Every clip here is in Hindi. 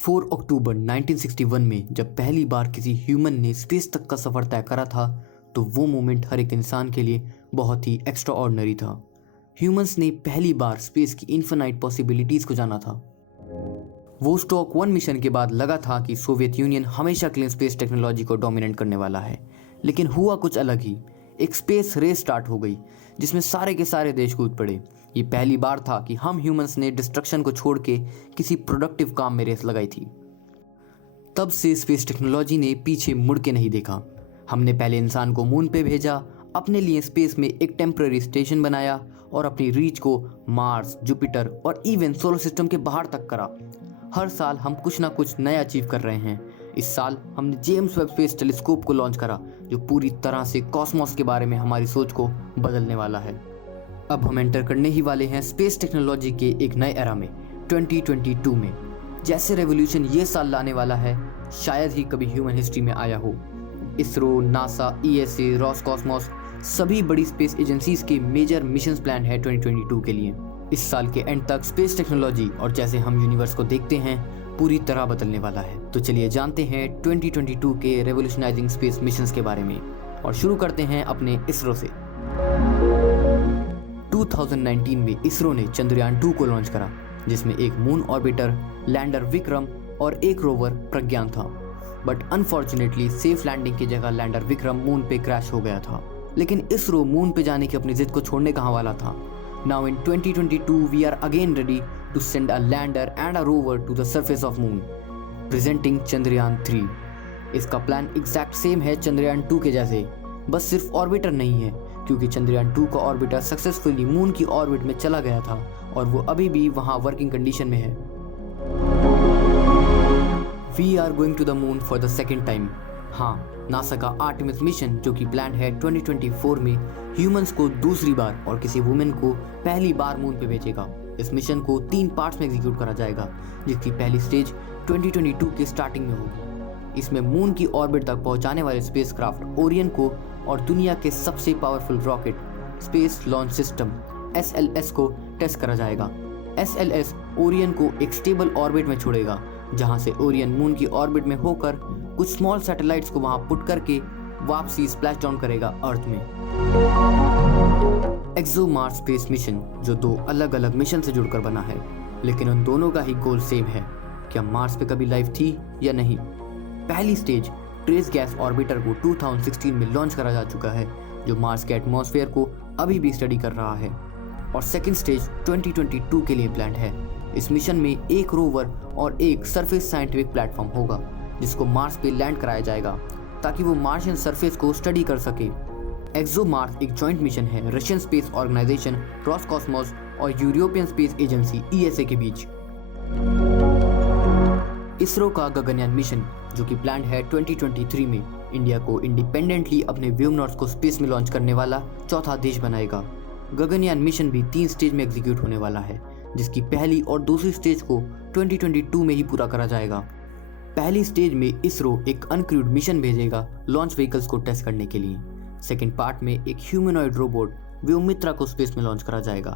4 अक्टूबर 1961 में जब पहली बार किसी ह्यूमन ने स्पेस तक का सफ़र तय करा था तो वो मोमेंट हर एक इंसान के लिए बहुत ही एक्स्ट्रा ऑर्डिनरी था। ह्यूमंस ने पहली बार स्पेस की इन्फिनाइट पॉसिबिलिटीज़ को जाना था। वोस्टॉक 1 मिशन के बाद लगा था कि सोवियत यूनियन हमेशा के लिए स्पेस टेक्नोलॉजी को डोमिनेट करने वाला है, लेकिन हुआ कुछ अलग ही। एक स्पेस रेस स्टार्ट हो गई जिसमें सारे के सारे देश कूद पड़े। ये पहली बार था कि हम ह्यूमंस ने डिस्ट्रक्शन को छोड़ के किसी प्रोडक्टिव काम में रेस लगाई थी। तब से स्पेस टेक्नोलॉजी ने पीछे मुड़ के नहीं देखा। हमने पहले इंसान को मून पे भेजा, अपने लिए स्पेस में एक टेम्पररी स्टेशन बनाया और अपनी रीच को मार्स, जुपिटर और इवन सोलर सिस्टम के बाहर तक करा। हर साल हम कुछ ना कुछ नया अचीव कर रहे हैं। इस साल हमने जेम्स वेब स्पेस टेलीस्कोप को लॉन्च करा जो पूरी तरह से कॉस्मोस के बारे में हमारी सोच को बदलने वाला है। अब हम एंटर करने ही वाले हैं स्पेस टेक्नोलॉजी के एक नए एरा में, 2022 में। जैसे रेवोल्यूशन ये साल लाने वाला है शायद ही कभी ह्यूमन हिस्ट्री में आया हो। इसरो, नासा, ESA, रॉसकॉस्मोस सभी बड़ी स्पेस एजेंसीज के मेजर मिशंस प्लान है 2022 के लिए। इस साल के एंड तक स्पेस टेक्नोलॉजी और जैसे हम यूनिवर्स को देखते हैं पूरी तरह बदलने वाला है। तो चलिए जानते हैं 2022 के रेवोल्यूशनाइजिंग स्पेस मिशंस के बारे में और शुरू करते हैं अपने इसरो से। 2019 में इसरो ने चंद्रयान 2 को लॉन्च करा जिसमें एक मून ऑर्बिटर, लैंडर विक्रम और एक रोवर प्रज्ञान था। बट अनफॉर्चुनेटली सेफ लैंडिंग की जगह लैंडर विक्रम मून पे क्रैश हो गया था। लेकिन इसरो मून पे जाने की अपनी जिद को छोड़ने कहाँ वाला था। Now in 2022 we are again ready to send a lander and a rover to the surface of moon, presenting Chandrayaan 3। इसका प्लान एग्जैक्ट सेम है चंद्रयान 2 के जैसे, बस सिर्फ ऑर्बिटर नहीं है क्योंकि चंद्रयान 2 का ऑर्बिटर सक्सेसफुली मून की ऑर्बिट में चला गया था और वो अभी भी वहां वर्किंग कंडीशन में है। We are going to the moon for the second time. हाँ, नासा का आर्टेमिस मिशन जो कि प्लान है 2024 में ह्यूमंस को दूसरी बार और किसी वुमेन को पहली बार मून पे भेजेगा। इस मिशन को 3 पार्ट्स में एग्जीक्यूट करा जाएगा जिसकी पहली स्टेज 2022 के स्टार्टिंग में होगी। इसमें मून की ऑर्बिट तक पहुंचाने वाले स्पेसक्राफ्ट ओरियन को और दुनिया के सबसे powerful rocket space launch system SLS को टेस्ट करा जाएगा। SLS ओरियन को एक स्टेबल ऑर्बिट में छोड़ेगा जहां से ओरियन मून की ऑर्बिट में होकर कुछ स्मॉल सैटेलाइट्स को वहां पुट करके वापसी स्प्लैश डाउन करेगा अर्थ में। एक्सोमार्स स्पेस मिशन जो 2 अलग अलग मिशन से जुड़कर बना है, लेकिन उन दोनों का ही गोल सेम है, क्या मार्स पे कभी लाइफ थी या नहीं। पहली स्टेज ट्रेस गैस ऑर्बिटर को 2016 में लॉन्च करा जा चुका है जो मार्स के एटमॉस्फेयर को अभी भी स्टडी कर रहा है, और सेकेंड स्टेज 2022 के लिए प्लान है। इस मिशन में एक रोवर और एक सरफेस साइंटिफिक प्लेटफॉर्म होगा जिसको मार्स पे लैंड कराया जाएगा ताकि वो मार्शियन सरफेस को स्टडी कर सके। एक्सोमार्स एक जॉइंट मिशन है रशियन स्पेस ऑर्गेनाइजेशन रॉसकॉस्मोस और यूरोपियन स्पेस एजेंसी ESA के बीच। इसरो का गगनयान मिशन जो कि प्लान है 2023 में इंडिया को इंडिपेंडेंटली अपने व्योमनॉट्स को स्पेस में लॉन्च करने वाला चौथा देश बनाएगा। गगनयान मिशन भी 3 स्टेज में एग्जीक्यूट होने वाला है जिसकी पहली और दूसरी स्टेज को 2022 में ही पूरा करा जाएगा। पहली स्टेज में इसरो एक अनक्रूड मिशन भेजेगा लॉन्च व्हीकल्स को टेस्ट करने के लिए। सेकेंड पार्ट में एक ह्यूमनॉइड रोबोट व्योमित्रा को स्पेस में लॉन्च करा जाएगा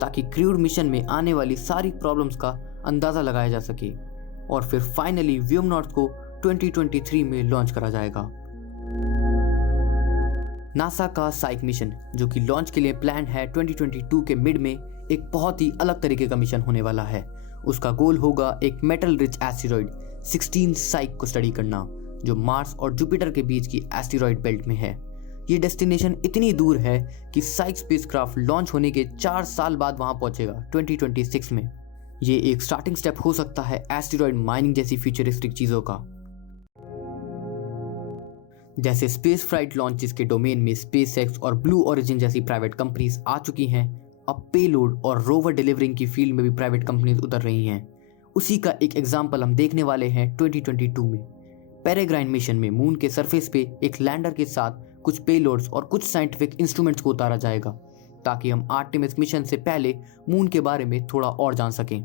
ताकि क्रूड मिशन में आने वाली सारी प्रॉब्लम्स का अंदाजा लगाया जा सके, और फिर फाइनली व्योमनॉट्स को 2023 में लॉन्च करा जाएगा। नासा का साइक मिशन जो कि लॉन्च के लिए प्लान है 2022 के मिड में एक बहुत ही अलग तरीके का मिशन होने वाला है। उसका गोल होगा एक मेटल रिच एस्टेरॉइड 16 साइक को स्टडी करना जो मार्स और जुपिटर के बीच की एस्टेरॉइड बेल्ट में है। ये डेस्टिनेशन इतनी दूर है कि साइक स्पेसक्राफ्ट लॉन्च होने के 4 साल बाद वहां पहुंचेगा 2026 में। ये एक स्टार्टिंग स्टेप हो सकता है एस्टेरॉइड माइनिंग जैसी फ्यूचरिस्टिक चीजों का। जैसे स्पेस फ्लाइट लॉन्चेस के डोमेन में SpaceX और ब्लू ओरिजिन जैसी प्राइवेट कंपनीज आ चुकी हैं, अब पेलोड और रोवर डिलीवरिंग की फील्ड में भी प्राइवेट कंपनीज उतर रही हैं। उसी का एक एग्जांपल हम देखने वाले हैं 2022 में। पेरेग्राइन मिशन में मून के सरफेस पे एक लैंडर के साथ कुछ पेलोड्स और कुछ साइंटिफिक इंस्ट्रूमेंट्स को उतारा जाएगा ताकि हम आर्टेमिस मिशन से पहले मून के बारे में थोड़ा और जान सकें।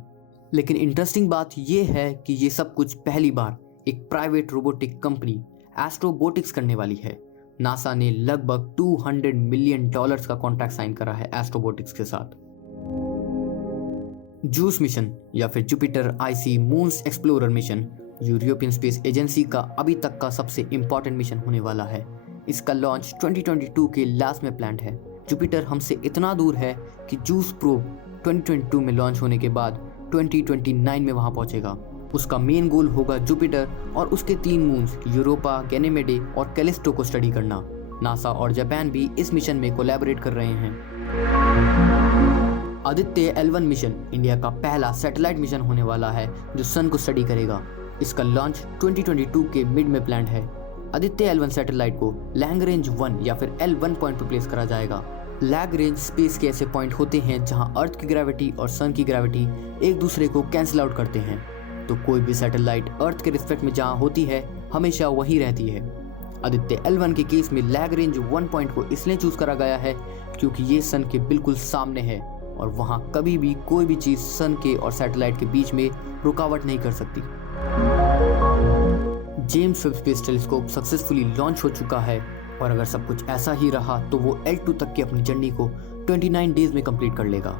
लेकिन इंटरेस्टिंग बात यह है कि ये सब कुछ पहली बार एक प्राइवेट रोबोटिक कंपनी एस्ट्रोबोटिक्स करने वाली है। नासा ने लगभग $200 मिलियन का कॉन्ट्रैक्ट साइन करा है एस्ट्रोबोटिक्स के साथ। जूस मिशन या फिर Jupiter IC moons explorer mission European space agency का अभी तक का सबसे इम्पोर्टेंट मिशन होने वाला है। इसका लॉन्च 2022 के लास्ट में प्लान्ड है। जुपिटर हमसे इतना दूर है कि जूस प्रोब 2022 में लॉन्च होने के बाद 2029 में वहां पहुंचेगा। उसका मेन गोल होगा जुपिटर और उसके 3 मून्स यूरोपा, गैनेमेडे और कैलिस्टो को स्टडी करना। नासा और जापान भी इस मिशन में कोलैबोरेट कर रहे हैं। आदित्य L1 मिशन इंडिया का पहला सैटेलाइट मिशन होने वाला है जो सन को स्टडी करेगा। इसका लॉन्च 2022 के मिड में प्लान्ड है। आदित्य L1 सैटेलाइट को लैग्रेंज 1 या फिर L1 पॉइंट पर प्लेस करा जाएगा। लैग्रेंज स्पेस के ऐसे पॉइंट होते हैं जहां अर्थ की ग्रेविटी और सन की ग्रेविटी एक दूसरे को कैंसिल आउट करते हैं, तो कोई भी सैटेलाइट अर्थ के रिस्पेक्ट में जहां होती है हमेशा वहीं रहती है। आदित्य L1 के केस में लैग्रेंज 1 पॉइंट को इसलिए चूज करा गया है क्योंकि ये सन के बिल्कुल सामने है और वहां कभी भी कोई भी चीज सन के और सैटेलाइट के बीच में रुकावट नहीं कर सकती। James Webb space telescope successfully launch हो चुका है और अगर सब कुछ ऐसा ही रहा तो वो L2 तक की अपनी जर्नी को 29 डेज में कंप्लीट कर लेगा।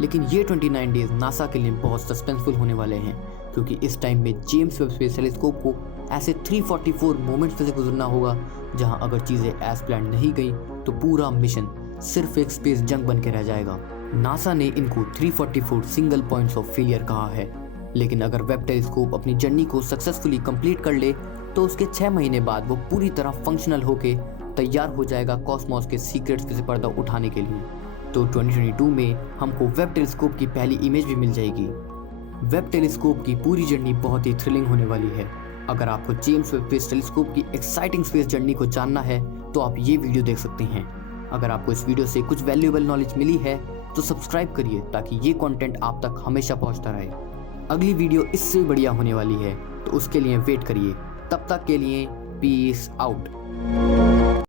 लेकिन ये 29 डेज नासा के लिए बहुत सस्पेंसफुल होने वाले हैं क्योंकि इस टाइम में जेम्स वेब स्पेस टेलीस्कोप को ऐसे 344 मोमेंट्स से गुजरना होगा जहां अगर चीजें एज प्लान नहीं गई तो पूरा मिशन सिर्फ एक स्पेस जंग बन के रह जाएगा। नासा ने इनको 344 सिंगल पॉइंट्स ऑफ फेलियर कहा है, लेकिन अगर वेब टेलीस्कोप अपनी जर्नी को सक्सेसफुली कंप्लीट कर ले तो उसके 6 महीने बाद वो पूरी तरह फंक्शनल होके तैयार हो जाएगा कॉस्मोस के सीक्रेट्स से पर्दा उठाने के लिए। तो 2022 में हमको वेब टेलीस्कोप की पहली इमेज भी मिल जाएगी। वेब टेलीस्कोप की पूरी जर्नी बहुत ही थ्रिलिंग होने वाली है। अगर आपको जेम्स वेब स्पेस टेलीस्कोप की एक्साइटिंग स्पेस जर्नी को जानना है तो आप ये वीडियो देख सकते हैं। अगर आपको इस वीडियो से कुछ वैल्यूएबल नॉलेज मिली है तो सब्सक्राइब करिए ताकि ये कंटेंट आप तक हमेशा पहुंचता रहे। अगली वीडियो इससे बढ़िया होने वाली है तो उसके लिए वेट करिए। तब तक के लिए पीस आउट।